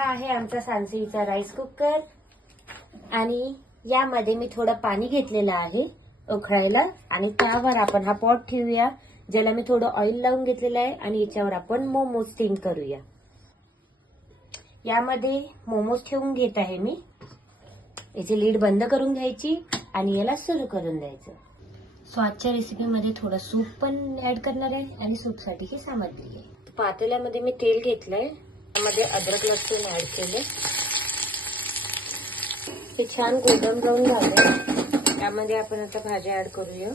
हा आहे आमचा सांसईचा राईस कुकर आणि यामध्ये मी थोडं पाणी घेतलेलं आहे उकळायला आणि त्यावर आपण हा पॉट ठेवूया, ज्याला मी थोडं ऑइल लावून घेतलेलं आहे आणि याच्यावर आपण मोमोज स्टीम करूया। यामध्ये मोमोज ठेवून घेत आहे मी। याची लीड बंद करून घ्यायची आणि याला सुरू करून द्यायचं। सो आजच्या रेसिपीमध्ये थोडं सूप पण ऍड करणार आहे आणि सूपसाठी ही सामग्री आहे। पातेल्यामध्ये मी तेल घेतलंय, त्यामध्ये अद्रक लसूण ऍड केले, हे छान गोल्डन ब्राऊन झाले। त्यामध्ये आपण आता भाज्या ऍड करूया।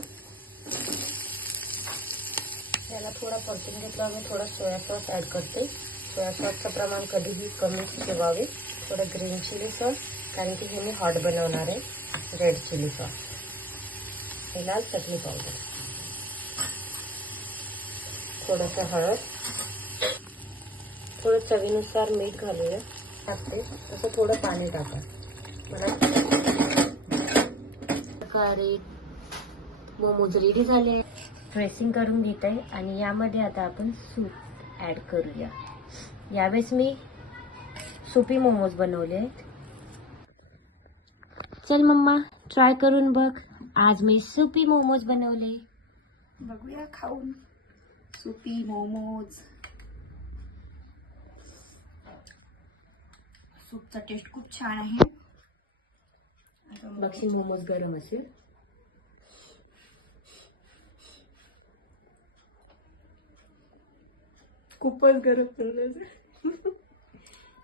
त्याला थोडा परतून घेतला, मी थोडा सोया सॉस ऍड करते। सोया सॉसचं प्रमाण कधीही कमी ठेवावे। थोडं ग्रीन चिली सॉस, कारण की हे मी हॉट बनवणार आहे। रेड चिली सॉस, लाल चटणी पावडर, थोडंसं हळद, थोडं चवीनुसार मीठ घालूया टाकते। तसं थोडं पाणी टाका। मला मोमोज रेडी झाले। ड्रेसिंग करून घेत आहे आणि यामध्ये आता आपण सूप ऍड करूया। यावेळेस मी सुपी मोमोज बनवले आहेत। चल मम्मा ट्राय करून बघ, आज मी सुपी मोमोज बनवले। बघूया खाऊन सुपी मोमोज। सूपचा टेस्ट खूप छान आहे। बक्षी मोमोज गरम असेल। खूपच गरम झालं।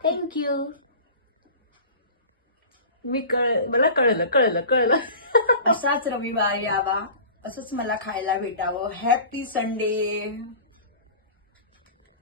थँक्यू। मला कळलं असाच रविवार यावा, असंच मला खायला भेटावं। Happy Sunday.